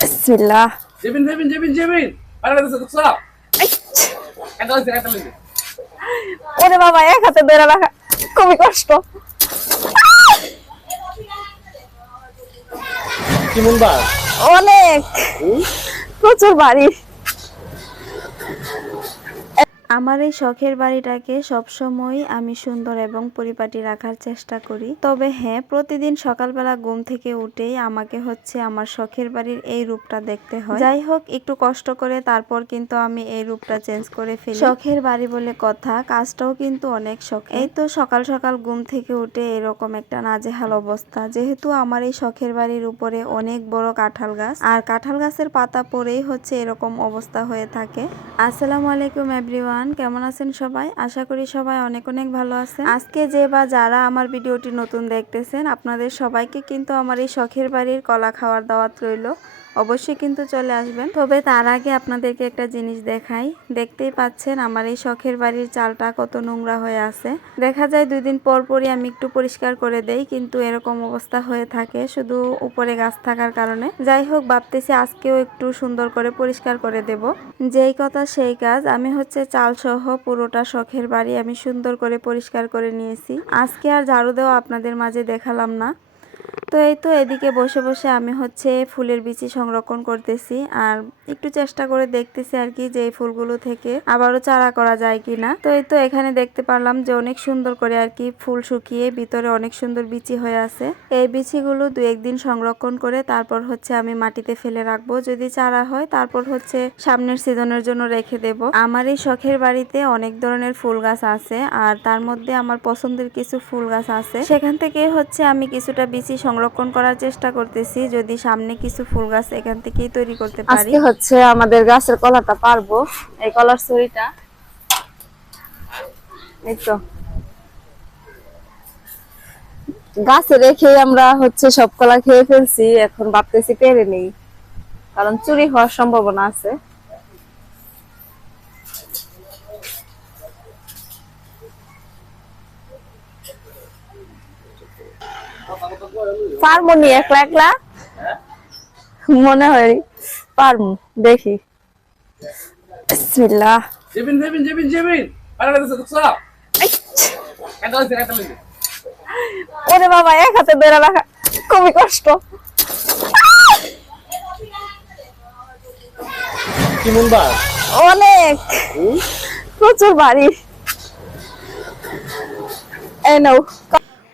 বিসমিল্লাহ। জেবিন জেবিন জেবিন জেবিন। আরে দেখছ দেখছ একটা লাগছে একটা লাগছে। ওরে বাবা এক হাতে ধরে রাখা খুবই কষ্ট। কি মন অনেক। প্রচুর বাড়ি। আমার এই শখের বাড়িটাকে সবসময় আমি সুন্দর এবং পরিপাটি রাখার চেষ্টা করি। তবে হ্যাঁ প্রতিদিন সকালবেলা ঘুম থেকে উঠেই আমাকে হচ্ছে আমার শখের বাড়ির এই রূপটা দেখতে হয়। যাই হোক, একটু কষ্ট করে তারপর কিন্তু আমি এই রূপটা চেঞ্জ করে ফেলি। শখের বাড়ি বলে কথা, কাজটাও কিন্তু অনেক শখ এই তো সকাল সকাল ঘুম থেকে উঠে এরকম একটা নাজেহাল অবস্থা। যেহেতু আমার এই শখের বাড়ির উপরে অনেক বড় কাঁঠাল গাছ, আর কাঁঠাল গাছের পাতা পরেই হচ্ছে এরকম অবস্থা হয়ে থাকে। আসসালামু আলাইকুম, এভরিওয়ান। কেমন আছেন সবাই? আশা করি সবাই অনেক অনেক ভালো আছেন। আজকে যে বা যারা আমার ভিডিওটি নতুন দেখতেছেন, আপনাদের সবাইকে কিন্তু আমার এই শখের বাড়ির কলা খাওয়ার দাওয়াত রইল। অবশ্যই কিন্তু চলে আসবেন। তবে তার আগে আপনাদেরকে একটা জিনিস দেখাই। দেখতেই পাচ্ছেন আমার এই শখের বাড়ির চালটা কত নোংরা হয়ে আছে। দেখা যায় দুই দিন পর পরই আমি একটু পরিষ্কার করে দেই, কিন্তু এরকম অবস্থা হয়ে থাকে শুধু উপরে গাছ থাকার কারণে। যাই হোক, ভাবতেছি আজকেও একটু সুন্দর করে পরিষ্কার করে দেব। যেই কথা সেই কাজ। আমি হচ্ছে চাল সহ পুরোটা শখের বাড়ি আমি সুন্দর করে পরিষ্কার করে নিয়েছি। আজকে আর ঝাড়ু দেওয়া আপনাদের মাঝে দেখালাম না। তো এই তো এদিকে বসে বসে আমি হচ্ছে ফুলের বিচি সংরক্ষণ করতেছি আর একটু চেষ্টা করে দেখতেছি আর কি যে ফুলগুলো থেকে আবারও চারা করা যায় কিনা। তো এই তো এখানে দেখতে পারলাম যে অনেক সুন্দর করে আর কি ফুল শুকিয়ে ভিতরে অনেক সুন্দর বিচি হয়ে আছে। এই বিচিগুলো দু একদিন সংরক্ষণ করে তারপর হচ্ছে আমি মাটিতে ফেলে রাখব। যদি চারা হয় তারপর হচ্ছে সামনের সিজনের জন্য রেখে দেব। আমার এই শখের বাড়িতে অনেক ধরনের ফুল গাছ আছে আর তার মধ্যে আমার পছন্দের কিছু ফুল গাছ আছে। সেখান থেকে হচ্ছে আমি কিছুটা বিচি সংরক্ষণ করার চেষ্টা করতেছি, যদি সামনে কিছু ফুল গাছ এখান থেকেই তৈরি করতে পারি। হচ্ছে আমাদের গাছের কলাটা পারব, এই কলার ছড়িটা। এই গাছে রেখে আমরা হচ্ছে সব কলা খেয়ে ফেলছি, এখন ভাবতেছি পেরে নেই, কারণ চুরি হওয়ার সম্ভাবনা আছে। পারব নি একলা একলা? মনে হয় পারব দেখি। বিসমিল্লাহ। জেবিন জেবিন জেবিন জেবিন। আরে দেখছ দেখছ একটা লাগছে একটা লাগছে ওরে বাবা এক হাতে ধরে রাখা খুবই কষ্ট। অনেক। প্রচুর বাড়ি। এই নাও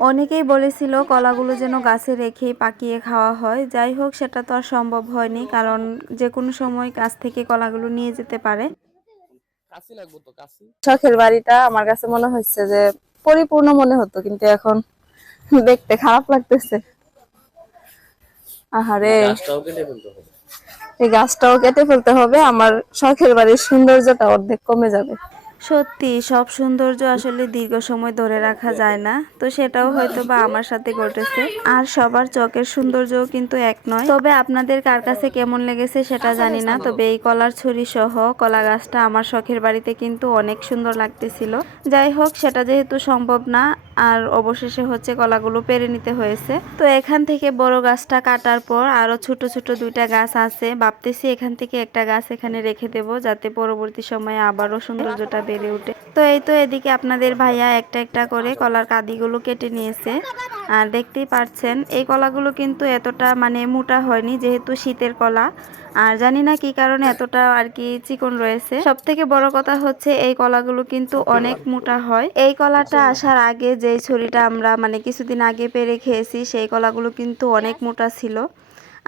অনেকেই বলেছিল কলাগুলো যেন গাছে রেখেই পাকিয়ে খাওয়া হয়। যাই হোক সেটা তো আর সম্ভব হয়নি কারণ যে কোনো সময় গাছ থেকে কলাগুলো নিয়ে যেতে পারে। কাশি লাগবো তো কাশি? শখের বাড়িটা আমার কাছে মনে হচ্ছে যে পরিপূর্ণ মনে হতো কিন্তু এখন দেখতে খারাপ লাগতেছে। আহারে গাছটাও কেটে ফেলতে হবে। এই গাছটাও কেটে ফেলতে হবে আমার শখের বাড়ির সৌন্দর্যটা অর্ধেক কমে যাবে। সত্যি, সব সৌন্দর্য আসলে দীর্ঘ সময় ধরে রাখা যায় না। তো সেটাও হয়তো বা আমার সাথে ঘটেছে। আর সবার চকের সৌন্দর্যও কিন্তু এক নয়। তবে আপনাদের কার কাছে কেমন লেগেছে সেটা জানি না। তবে এই কলার ছুরি সহ কলা গাছটা আমার শখের বাড়িতে কিন্তু অনেক সুন্দর লাগতেছিল। যাই হোক, সেটা যেহেতু সম্ভব না আর অবশেষে হচ্ছে কলাগুলো পেরে নিতে হয়েছে। তো এখান থেকে বড় গাছটা কাটার পর আরও ছোট ছোট দুইটা গাছ আছে। ভাবতেছি এখান থেকে একটা গাছ এখানে রেখে দেব যাতে পরবর্তী সময়ে আবারও সৌন্দর্যটা বেড়ে ওঠে তো এই তো এদিকে আপনাদের ভাইয়া একটা একটা করে কলার কাদিগুলো কেটে নিয়েছে। আর দেখতেই পাচ্ছেন এই কলাগুলো কিন্তু এতটা মানে মোটা হয়নি যেহেতু শীতের কলা। আর জানি না কি কারণে এতটা আর কি চিকন রয়েছে। সব থেকে বড় কথা হচ্ছে এই কলাগুলো কিন্তু অনেক মোটা হয়। এই কলাটা আসার আগে যেই ছুরিটা আমরা মানে কিছুদিন আগে পেরে খেয়েছি, সেই কলাগুলো কিন্তু অনেক মোটা ছিল।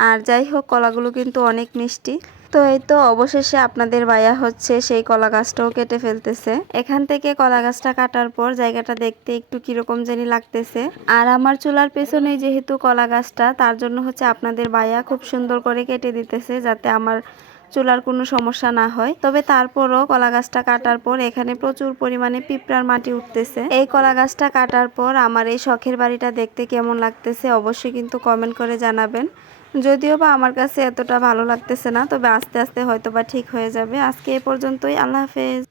আর যাই হোক, কলাগুলো কিন্তু অনেক মিষ্টি। তো এই তো অবশেষে আপনাদের বায়া হচ্ছে সেই কলা গাছটাও কেটে ফেলতেছে। এখান থেকে কলা গাছটা কাটার পর জায়গাটা দেখতে একটু কীরকম জানি লাগতেছে। আর আমার চুলার পেছনে যেহেতু কলা গাছটা তার জন্য হচ্ছে আপনাদের ভাইয়া খুব সুন্দর করে কেটে দিতেছে, যাতে আমার চুলার কোনো সমস্যা না হয়। তবে তারপরও কলা গাছটা কাটার পর এখানে প্রচুর পরিমাণে পিঁপড়ার মাটি উঠতেছে। এই কলা গাছটা কাটার পর আমার এই শখের বাড়িটা দেখতে কেমন লাগতেছে অবশ্যই কিন্তু কমেন্ট করে জানাবেন। যদিও বা আমার কাছে এতটা ভালো লাগতেছে না, তবে আস্তে আস্তে হয়তো বা ঠিক হয়ে যাবে। আজকে এ পর্যন্তই, আল্লাহ হাফেজ।